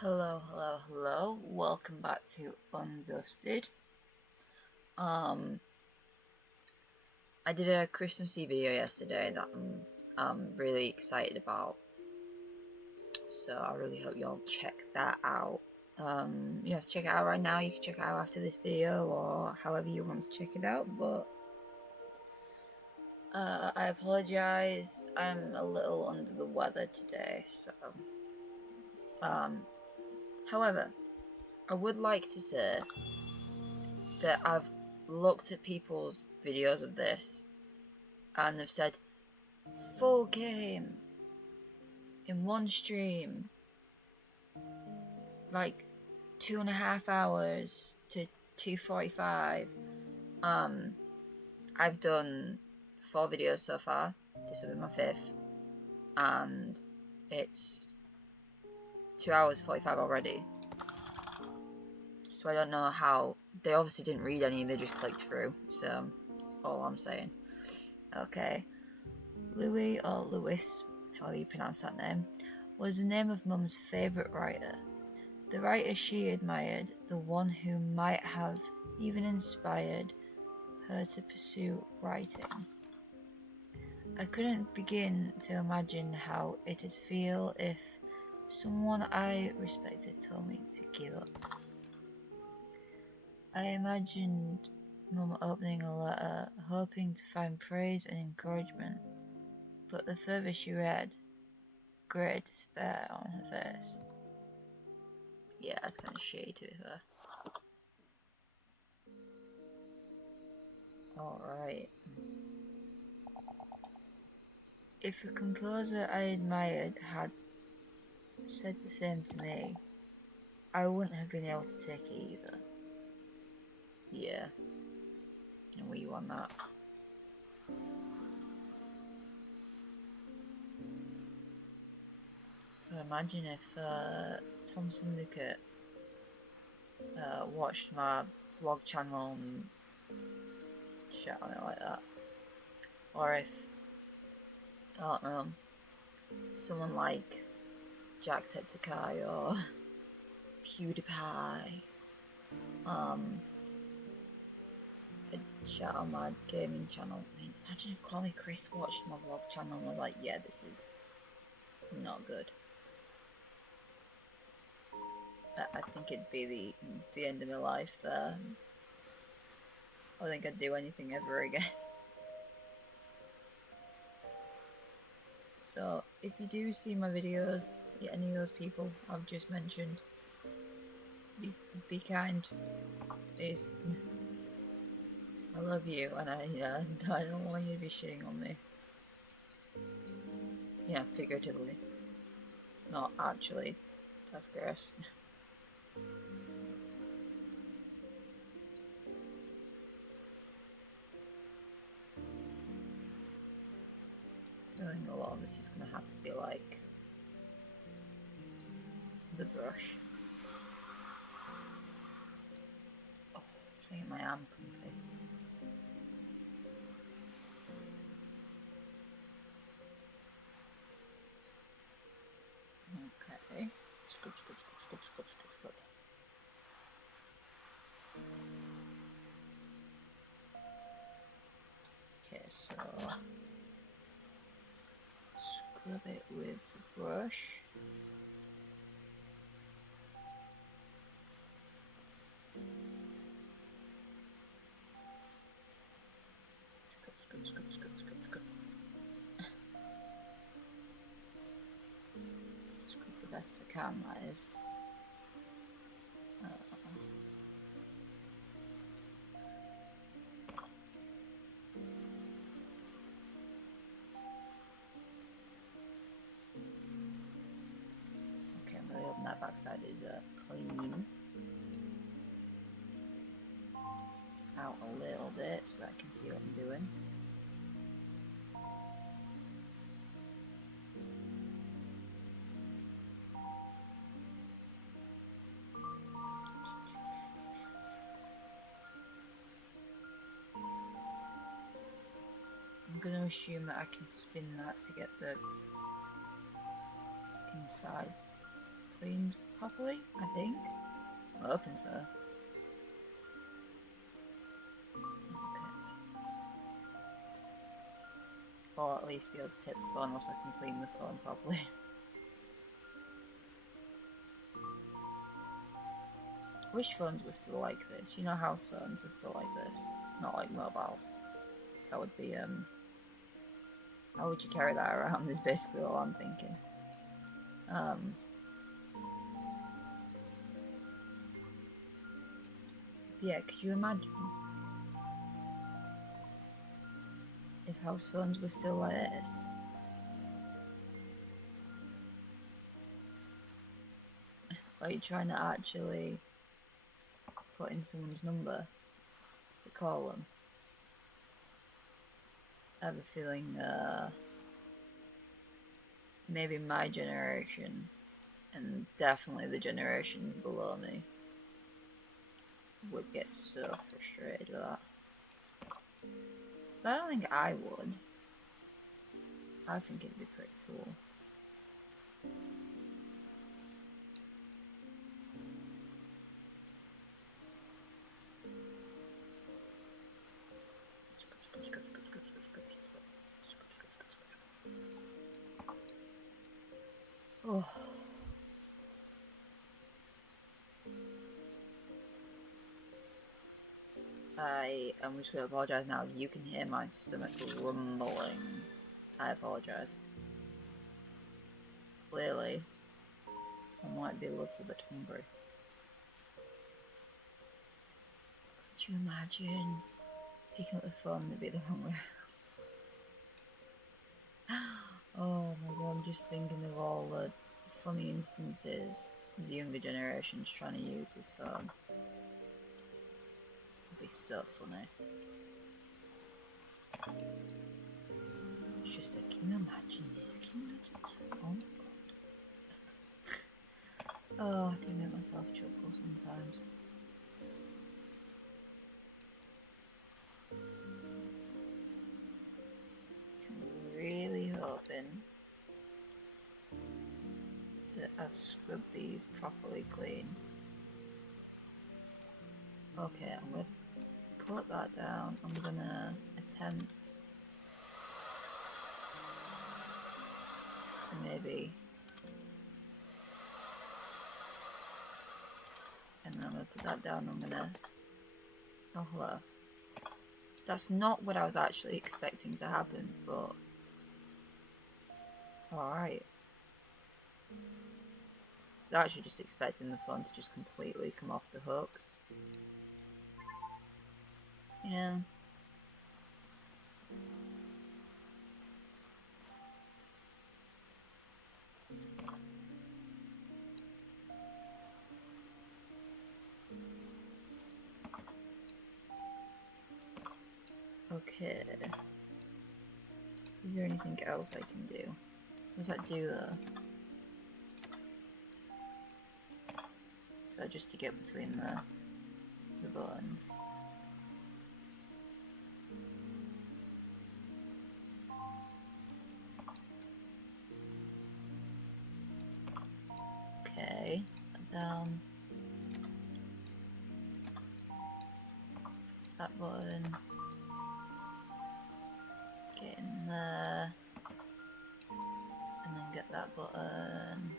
Hello, hello, hello. Welcome back to Undusted. I did a Christmas Eve video yesterday that I'm really excited about. So I really hope y'all check that out. You have to check it out right now. You can check it out after this video or however you want to check it out. But I apologize. I'm a little under the weather today. So, however, I would like to say that I've looked at people's videos of this and they've said full game in one stream, like 2.5 hours to 2:45. I've done 4 videos so far. This will be my 5th, and it's 2 hours 45 already. So I don't know how they obviously didn't read any; they just clicked through. So that's all I'm saying. Okay, Louis or Lewis, however you pronounce that name, was the name of Mum's favourite writer. The writer she admired, the one who might have even inspired her to pursue writing. I couldn't begin to imagine how it'd feel if someone I respected told me to give up. I imagined Mum opening a letter, hoping to find praise and encouragement, but the further she read, greater despair on her face. Yeah, that's kind of shady to her. Alright. If a composer I admired had said the same to me, I wouldn't have been able to take it either. Yeah. I'm with you on that. But imagine if Tom Syndicate watched my vlog channel and shit on it like that. Or if, I don't know, someone like Jacksepticeye or PewDiePie had shit on my gaming channel. I mean, imagine if Call Me Chris watched my vlog channel and was like, yeah, this is not good. I think it'd be the end of my life there. I don't think I'd do anything ever again. So, if you do see my videos, any of those people I've just mentioned, be kind, please. I love you, and I don't want you to be shitting on me. Yeah, figuratively. Not actually. That's gross. I think a lot of this is going to have to be like the brush. Oh, trying to get my arm comfy. Okay. Scrub, scrub, scrub, scrub, scrub, scrub, scrub. Okay, so scrub it with the brush. Scrub, scrub, scrub, scrub, scrub, scrub. Scrub the best I can, that is. Okay, I'm really hoping that backside is clean. It's out a little bit so that I can see what I'm doing. I'm going to assume that I can spin that to get the inside cleaned properly, I think. So I'm hoping so. Okay. Or at least be able to take the phone whilst I can clean the phone properly. I wish phones were still like this. You know, house phones are still like this, not like mobiles. That would be, how would you carry that around is basically all I'm thinking. Yeah, could you imagine if house phones were still like this? Like trying to actually put in someone's number to call them. I have a feeling maybe my generation, and definitely the generations below me, would get so frustrated with that. But I don't think I would. I think it'd be pretty cool. Oh. I'm just going to apologise now. You can hear my stomach rumbling. I apologise. Clearly, I might be a little bit hungry. Could you imagine picking up the phone and it'd be the wrong way? Oh my god, I'm just thinking of all the funny instances as the younger generation's trying to use this phone. It'd be so funny. It's just like, can you imagine this? Can you imagine this? Oh my god. Oh, I do make myself chuckle sometimes. I'm really hoping that I've scrubbed these properly clean. Okay, I'm going to put that down. I'm going to attempt to maybe... And then I'm going to put that down. I'm going to... Oh, hello. That's not what I was actually expecting to happen, but... Alright. I was actually just expecting the phone to just completely come off the hook. You know? Okay. Is there anything else I can do? What does that do though? So just to get between the buttons. Okay, down. Press that button. Get in there. And then get that button.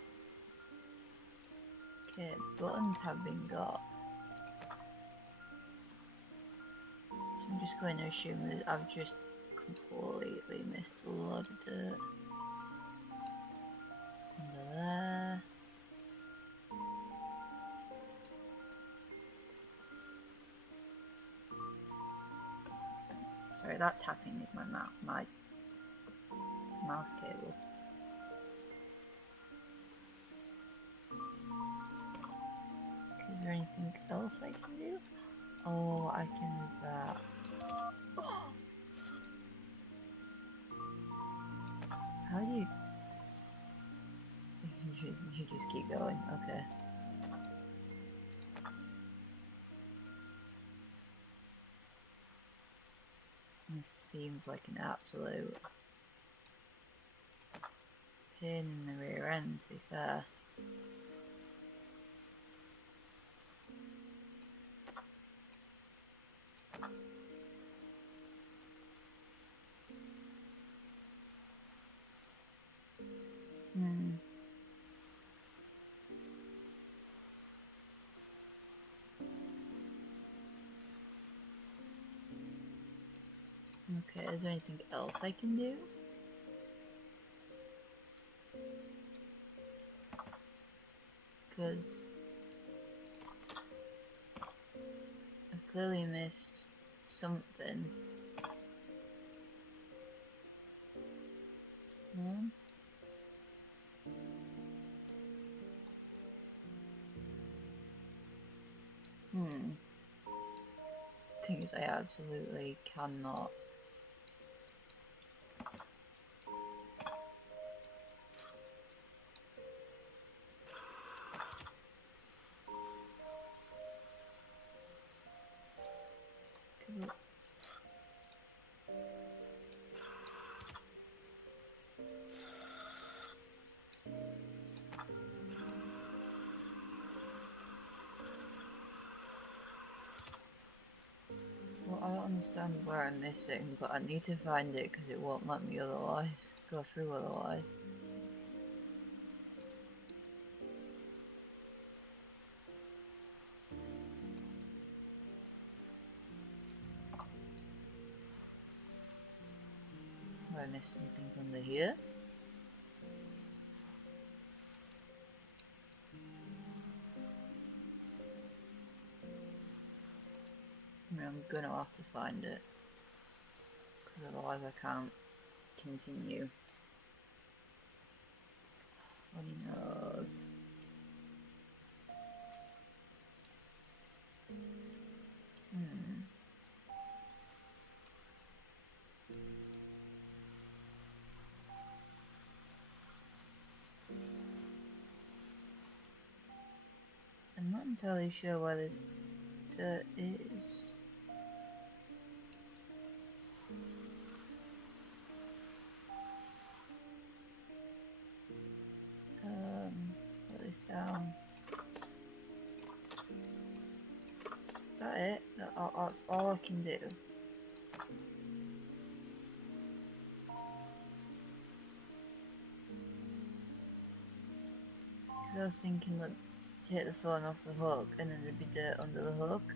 Okay, buttons have been got. So I'm just going to assume that I've just completely missed a lot of dirt. Under there. Sorry, that tapping is my mouse cable. Okay, is there anything else I can do? Oh, I can move that. Oh. How do you... You just keep going, okay. This seems like an absolute pain in the rear end, to be fair. Okay, is there anything else I can do? Because I've clearly missed something. No? Thing is, I absolutely cannot. Well, I don't understand where I'm missing, but I need to find it because it won't let me otherwise. Go through otherwise. Have I missed something under here? I mean, I'm gonna have to find it. Because otherwise I can't continue. Only knows. I'm not entirely sure where this dirt is. Put this down. Is that it? That's all I can do. Because I was thinking that take the phone off the hook and then there'd be dirt under the hook.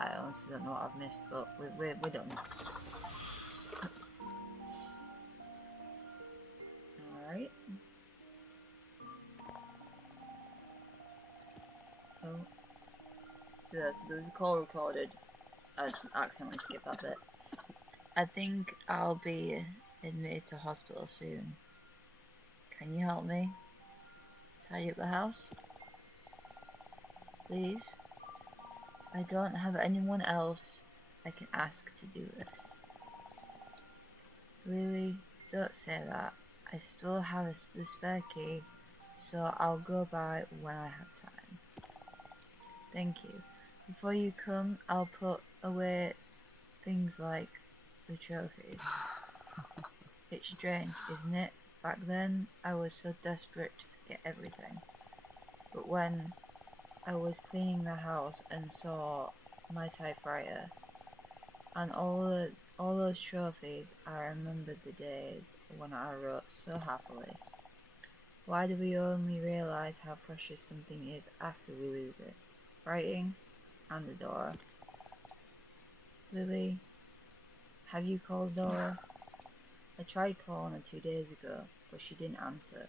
I honestly don't know what I've missed, but we're done. Alright. Oh. Yeah, so there's a call recorded. I accidentally skipped that bit. I think I'll be admitted to hospital soon. Can you help me? Tidy up the house? Please? I don't have anyone else I can ask to do this. Really? Don't say that. I still have the spare key, so I'll go by when I have time. Thank you. Before you come, I'll put away things like the trophies. It's strange, isn't it? Back then, I was so desperate to forget everything. But when I was cleaning the house and saw my typewriter and all those trophies, I remembered the days when I wrote so happily. Why do we only realise how precious something is after we lose it? Writing, and Adora. Lily, have you called Adora? I tried calling her 2 days ago, but she didn't answer.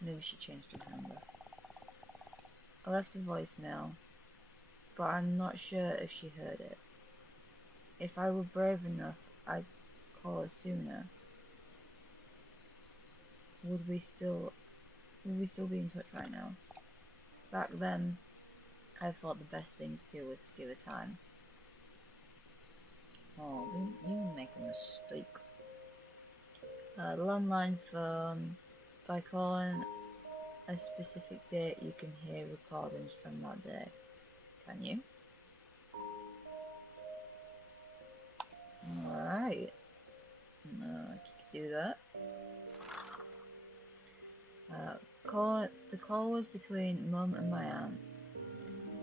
Maybe she changed her number. I left a voicemail, but I'm not sure if she heard it. If I were brave enough, I'd call her sooner. Would we still be in touch right now? Back then, I thought the best thing to do was to give her time. Oh, you make a mistake. Landline phone. By calling a specific date, you can hear recordings from that day. Can you? Alright. No, you could do that. The call was between Mum and my aunt.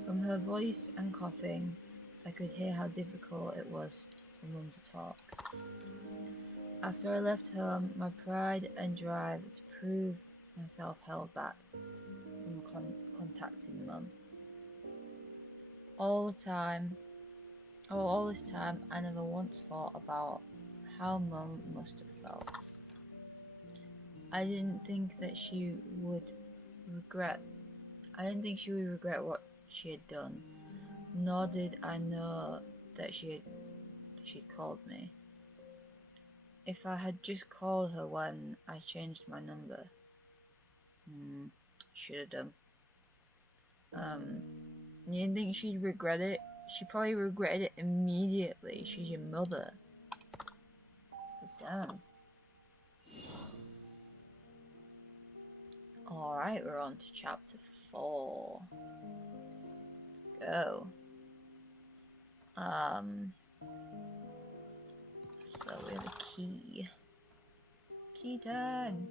From her voice and coughing, I could hear how difficult it was for Mum to talk. After I left home, my pride and drive to prove myself held back from contacting Mum. All this time, I never once thought about how Mum must have felt. I didn't think she would regret what she had done, nor did I know that she'd called me. If I had just called her when I changed my number, should have done. You didn't think she'd regret it? She probably regretted it immediately. She's your mother. But damn. Alright, we're on to chapter 4. Let's go. So we have a key. Key time!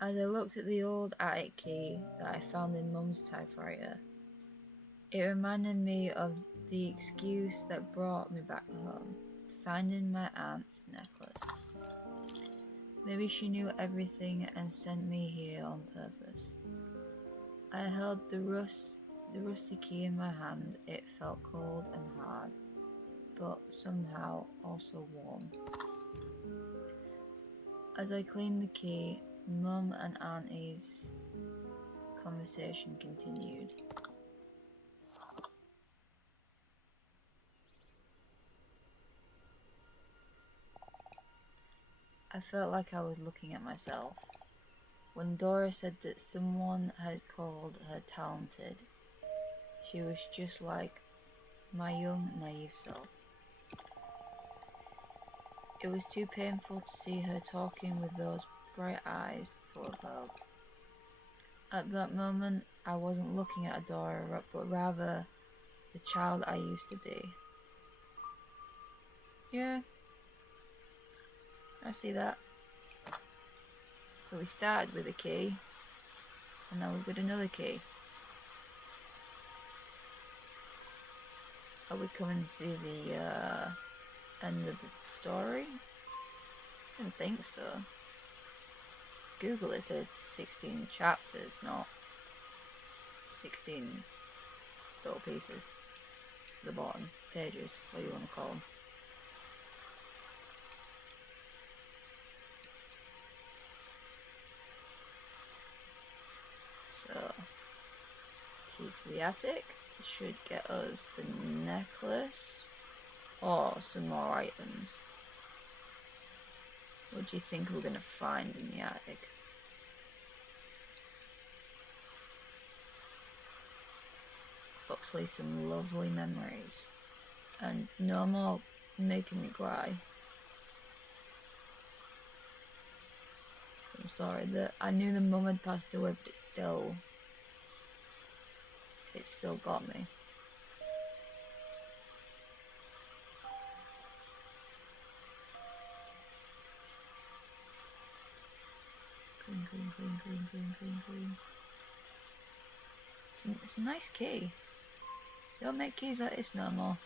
As I looked at the old attic key that I found in Mum's typewriter, it reminded me of the excuse that brought me back home, finding my aunt's necklace. Maybe she knew everything and sent me here on purpose. I held the rusty key in my hand. It felt cold and hard, but somehow also warm. As I cleaned the key, Mum and Auntie's conversation continued. I felt like I was looking at myself. When Dora said that someone had called her talented, she was just like my young, naive self. It was too painful to see her talking with those bright eyes full of hope. At that moment, I wasn't looking at Adora, but rather the child I used to be. Yeah, I see that. So we started with a key, and now we've got another key. Are we coming to the end of the story? I don't think so. Google it said 16 chapters, not 16 little pieces. The bottom pages, what you want to call them. So, key to the attic should get us the necklace or some more items. What do you think we're going to find in the attic? Hopefully some lovely memories. And no more making me cry. So I'm sorry that I knew the mum had passed away, but it still got me. Clean. It's a nice key. They don't make keys like this no more.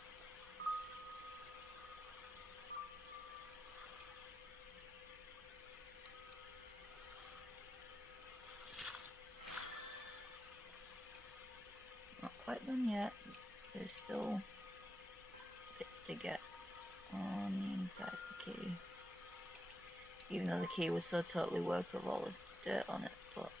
Not quite done yet. There's still bits to get on the inside of the key. Even though the key was so totally workable, there's dirt on it, but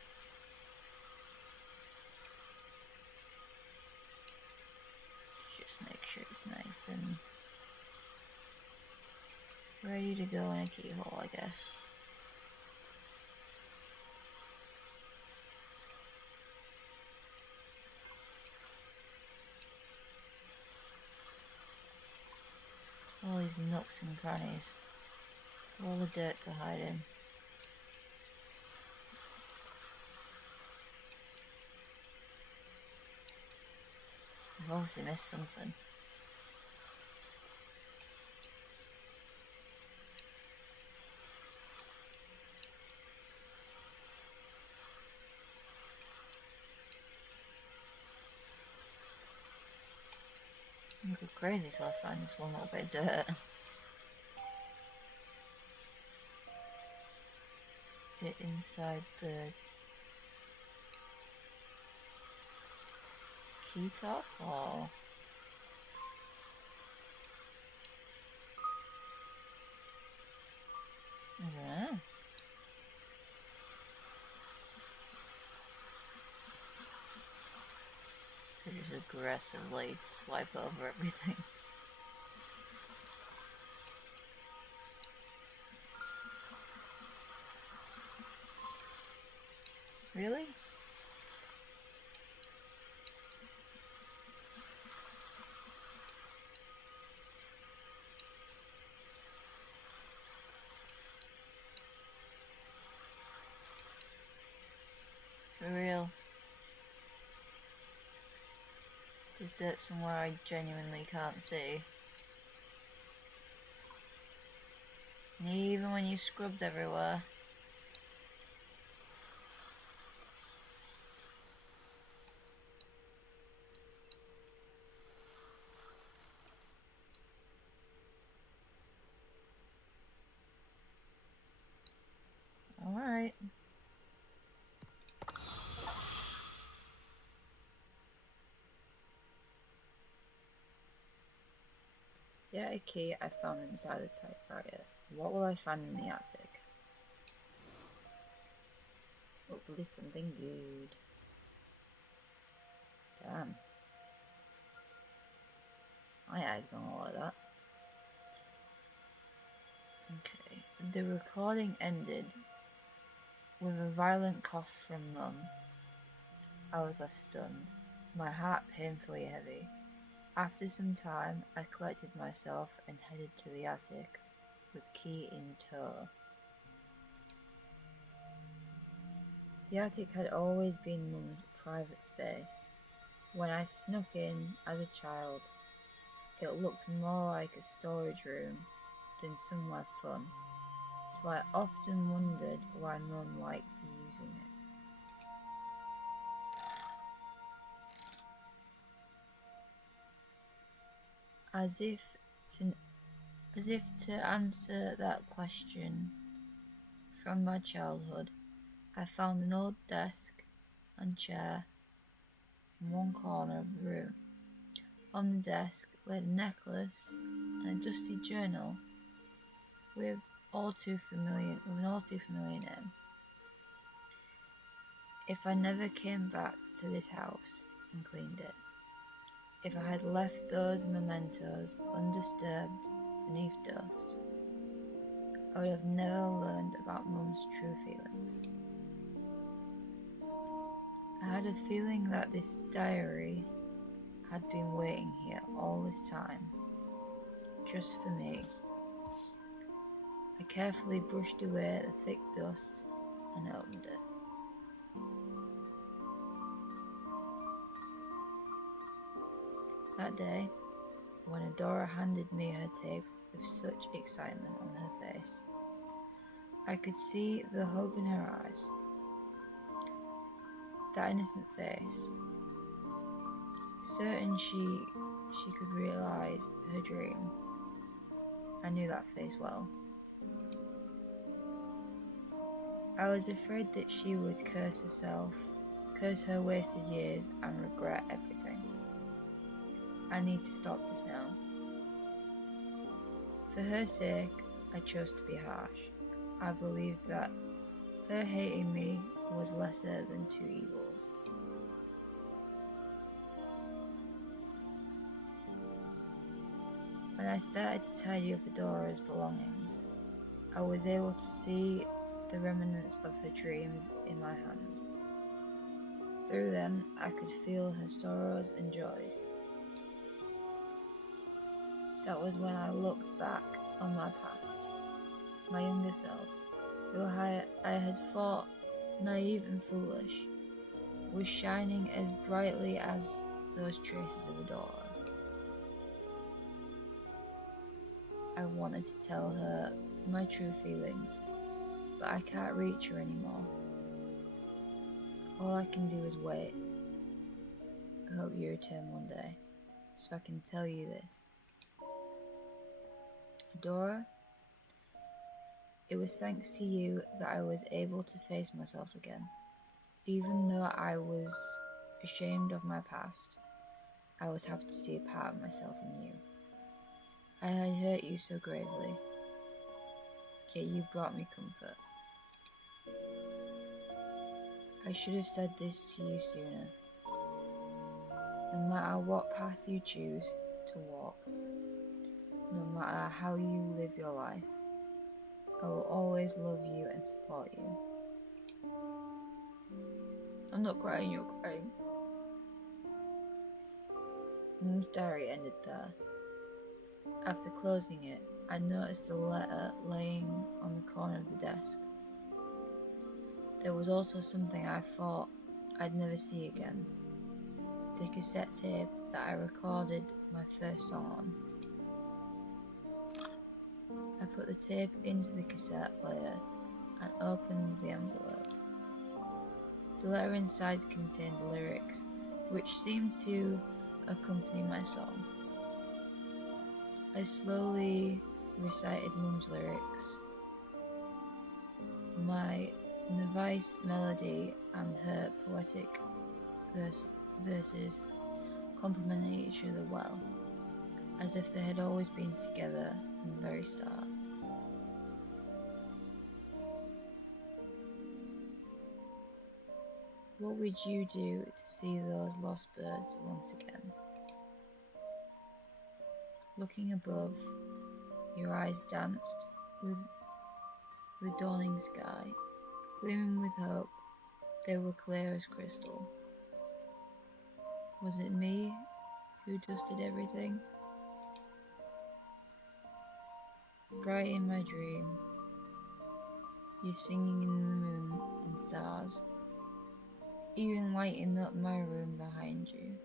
just make sure it's nice and ready to go in a keyhole, I guess. All these nooks and crannies, all the dirt to hide in. I've obviously missed something. crazy till I find this one little bit of dirt. Is it inside the key top or? I don't know. Could just aggressively swipe over everything. Really? For real? There's dirt somewhere I genuinely can't see. And even when you scrubbed everywhere. Alright. Yeah, a key I found inside the typewriter. What will I find in the attic? Hopefully something good. Damn. I agged on all of that. Okay. The recording ended with a violent cough from Mum. I was left stunned, my heart painfully heavy. After some time, I collected myself and headed to the attic, with key in tow. The attic had always been Mum's private space. When I snuck in as a child, it looked more like a storage room than somewhere fun, so I often wondered why Mum liked using it. As if to answer that question from my childhood, I found an old desk and chair in one corner of the room. On the desk lay a necklace and a dusty journal with an all too familiar name. If I never came back to this house and cleaned it, if I had left those mementos undisturbed beneath dust, I would have never learned about Mum's true feelings. I had a feeling that this diary had been waiting here all this time, just for me. I carefully brushed away the thick dust and opened it. That day, when Adora handed me her tape with such excitement on her face, I could see the hope in her eyes. That innocent face, certain she could realise her dream. I knew that face well. I was afraid that she would curse herself, curse her wasted years, and regret everything. I need to stop this now. For her sake, I chose to be harsh. I believed that her hating me was lesser than two evils. When I started to tidy up Adora's belongings, I was able to see the remnants of her dreams in my hands. Through them, I could feel her sorrows and joys. That was when I looked back on my past, my younger self, who I had thought naive and foolish, was shining as brightly as those traces of Adora. I wanted to tell her my true feelings, but I can't reach her anymore. All I can do is wait. I hope you return one day, so I can tell you this. Adora, it was thanks to you that I was able to face myself again. Even though I was ashamed of my past, I was happy to see a part of myself in you. I had hurt you so gravely, yet you brought me comfort. I should have said this to you sooner. No matter what path you choose to walk, no matter how you live your life, I will always love you and support you. I'm not crying, you're crying. Mum's diary ended there. After closing it, I noticed a letter laying on the corner of the desk. There was also something I thought I'd never see again. The cassette tape that I recorded my first song on. I put the tape into the cassette player and opened the envelope. The letter inside contained lyrics which seemed to accompany my song. I slowly recited Mum's lyrics. My novice melody and her poetic verses complemented each other well, as if they had always been together from the very start. What would you do to see those lost birds once again? Looking above, your eyes danced with the dawning sky, gleaming with hope. They were clear as crystal. Was it me who dusted everything? Bright in my dream, you singing in the moon and stars, even lighting up my room behind you.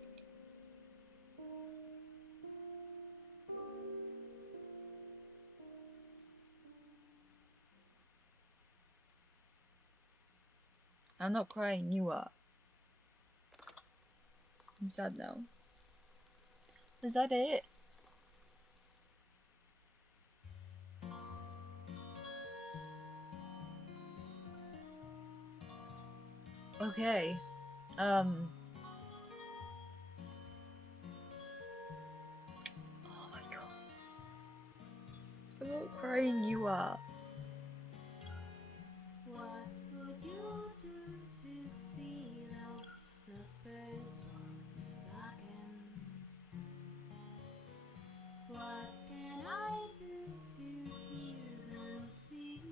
I'm not crying, you are. I'm sad now. Is that it? Okay. Oh my god. I'm not crying, you are. What would you do to see those birds once again? What can I do to hear them sing?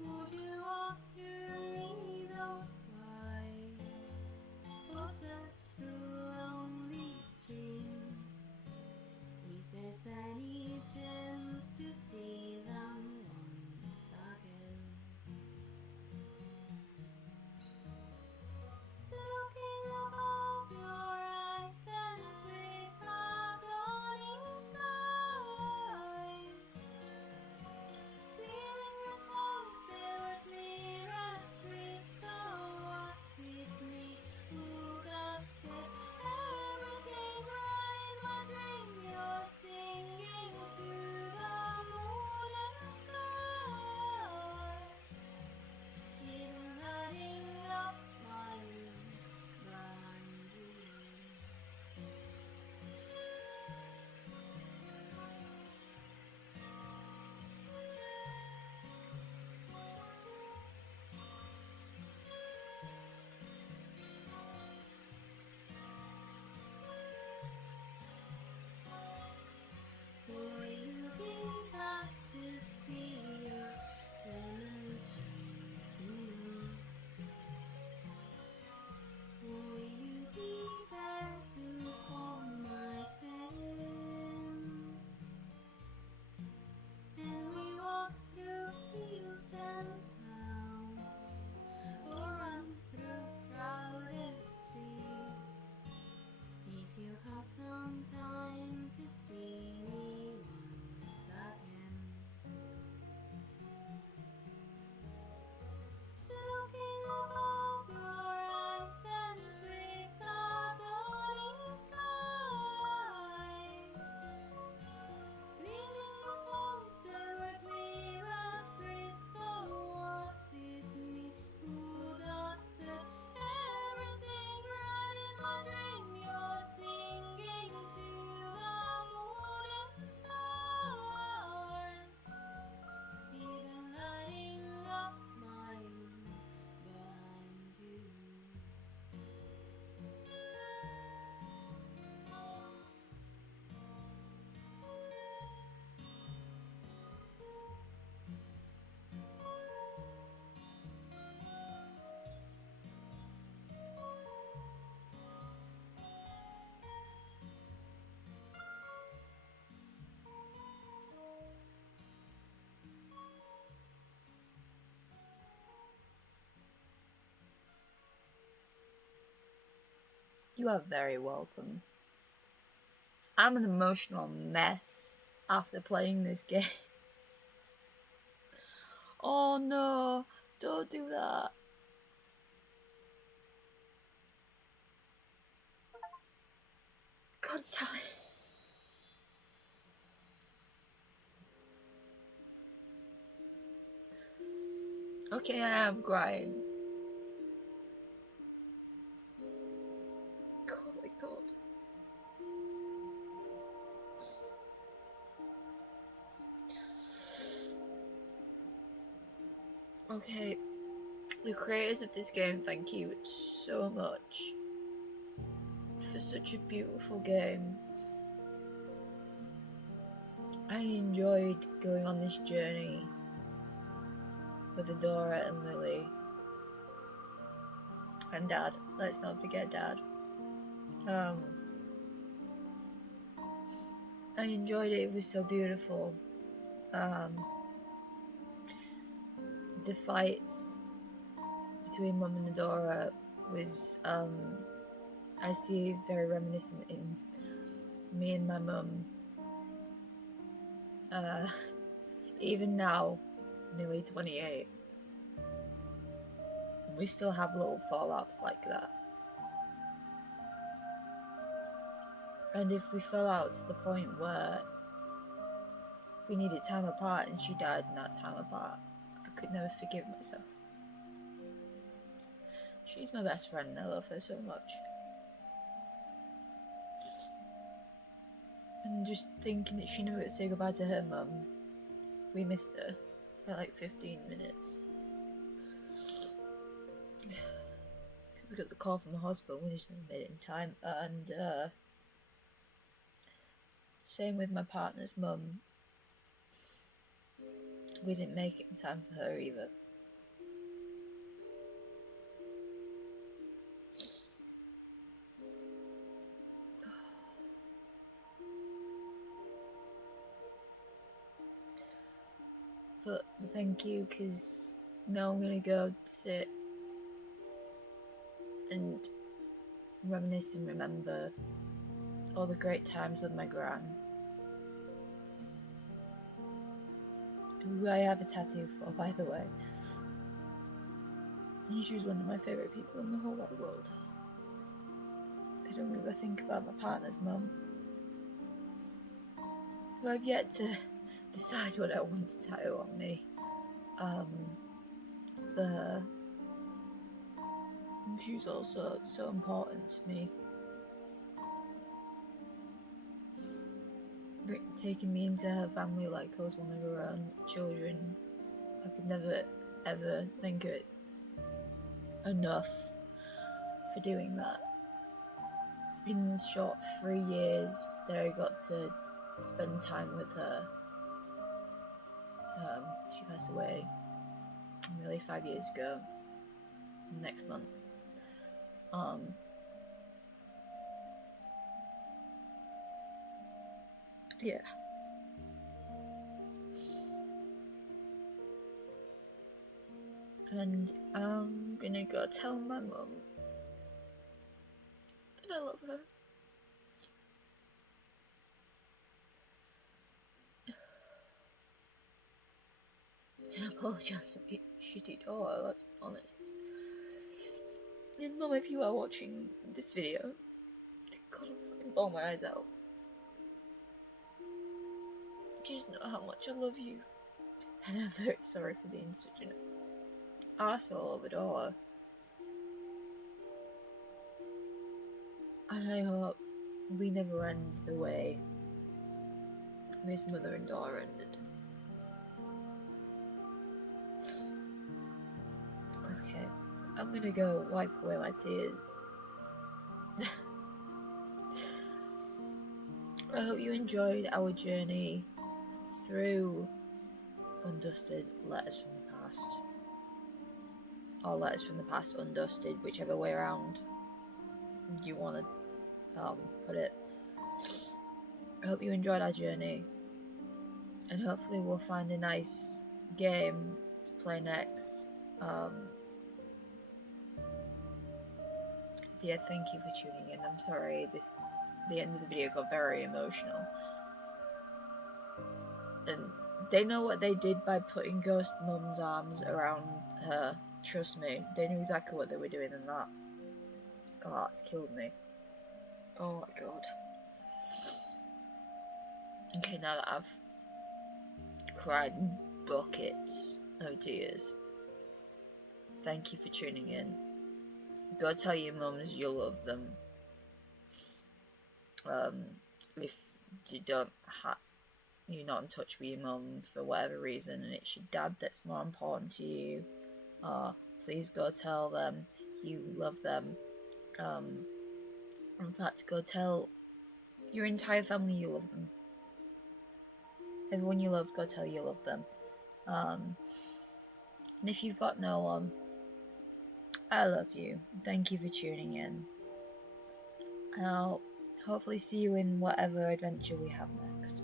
Would you walk through me those wide, or search through lonely streams? If there's any You are very welcome. I'm an emotional mess after playing this game. Oh no, don't do that. God damn it. Okay, I am crying. Oh my god. Okay, the creators of this game, thank you so much for such a beautiful game. I enjoyed going on this journey with Adora and Lily. And Dad. Let's not forget Dad. I enjoyed it. It was so beautiful. The fights between Mum and Adora was, I see very reminiscent in me and my mum. Even now, nearly 28, we still have little fallouts like that. And if we fell out to the point where we needed time apart and she died in that time apart, I could never forgive myself. She's my best friend and I love her so much. And just thinking that she never got to say goodbye to her mum, we missed her by like 15 minutes. Because we got the call from the hospital, we just never made it in time. And same with my partner's mum. We didn't make it in time for her either. But thank you, because now I'm gonna go sit and reminisce and remember all the great times with my gran, who I have a tattoo for, by the way. And she was one of my favourite people in the whole wide world. I don't ever think about my partner's mum, who I've yet to decide what I want to tattoo on me. For her. And she's also so important to me. Taking me into her family like I was one of her own children. I could never ever thank her enough for doing that. In the short 3 years that I got to spend time with her, she passed away nearly 5 years ago, next month. Yeah. And I'm gonna go tell my mum that I love her. And apologise for being a shitty daughter, let's be honest. And Mum, if you are watching this video, God, I'll fucking bawl my eyes out. Just know how much I love you. And I'm very sorry for being such an arsehole of a daughter. And I hope we never end the way this mother and daughter ended. Okay, I'm gonna go wipe away my tears. I hope you enjoyed our journey through Undusted Letters from the Past. Or Letters from the Past Undusted, whichever way around you want to put it. I hope you enjoyed our journey. And hopefully we'll find a nice game to play next. yeah, thank you for tuning in. I'm sorry, the end of the video got very emotional. And they know what they did by putting Ghost Mum's arms around her. Trust me, they knew exactly what they were doing in that. Oh, it's killed me. Oh my god. Okay, now that I've cried buckets of tears, thank you for tuning in. Go tell your mums you love them. If you don't have, you're not in touch with your mum for whatever reason, and it's your dad that's more important to you, please go tell them you love them. In fact, go tell your entire family you love them. Everyone you love, go tell you love them. And if you've got no one, I love you. Thank you for tuning in. And I'll hopefully see you in whatever adventure we have next.